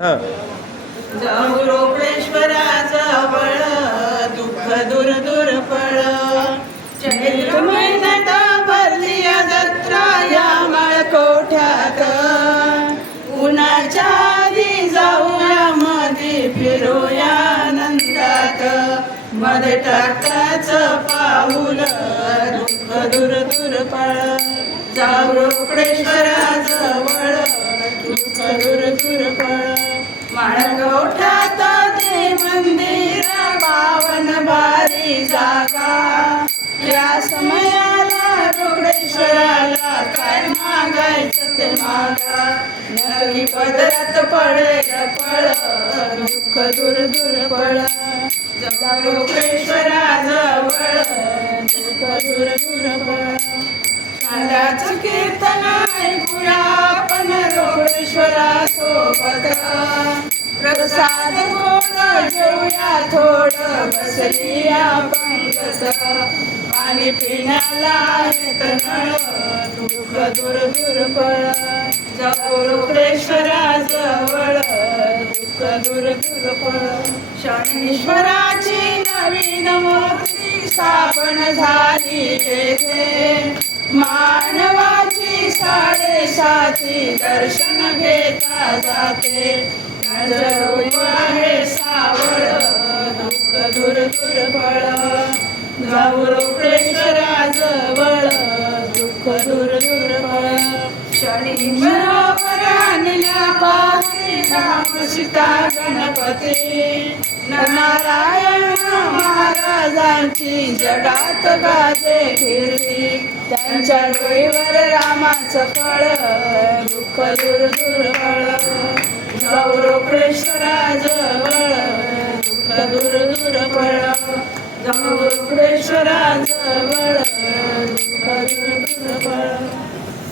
हा. जाऊ रोपेश्वराजवळ दुःख दूर दूर पळ. चैत्र महिन्यात भरली जत्रा या मळकोठ्यात. उन्हाच्या आधी जाऊया मध्ये फिरूया आनंदात. मध्ये टाकायचं पाऊल दुःख दूर दूर पळ. जाऊ रोपेश्वराजवळ दुःख दूर दूर पळ. मळकोठ्यात ते मंदिर पावन भारी जागा. या समयाला रोकडेश्वराला काय मागायचं ते मागा. नक्की पदरात पडेल फळ दुःख दूर दूर पळ. जाऊ रोकडेश्वराजवळ दुःख दूर दूर पळ. कांद्याचं कीर्तन ऐकूया आपण रोकडेश्वरा सोबत. प्रसाद गोड जेवूया थोडं बसली पंगत. पाणी पिण्याला आहेत नळ दुःख दूर दूर पळ. जाऊ रोकडेश्वराजवळ दुःख दूर दूर पळ. शनेश्वराची नवीन मूर्ती स्थापन झाली येथे. मानवाची साडेसाती दर्शन घेता जाते. नजर आहे सावळ दुःख दूर दूर पळ. जाऊ रोकडेश्वराजवळ दुःख दूर दूर पळ. शनी बरोबर आणल्या पाही राम सीता गणपती. नारायण महाराजांची जगात गाजे कीर्ती. त्यांच्या डोईवर रामाचं फळ दुःख दूर दूर पळ. जाऊ रोकडेश्वराजवळ दुःख दूर दूर पळ. जाऊ रोकडेश्वराजवळ दुःख दूर दूर पळ.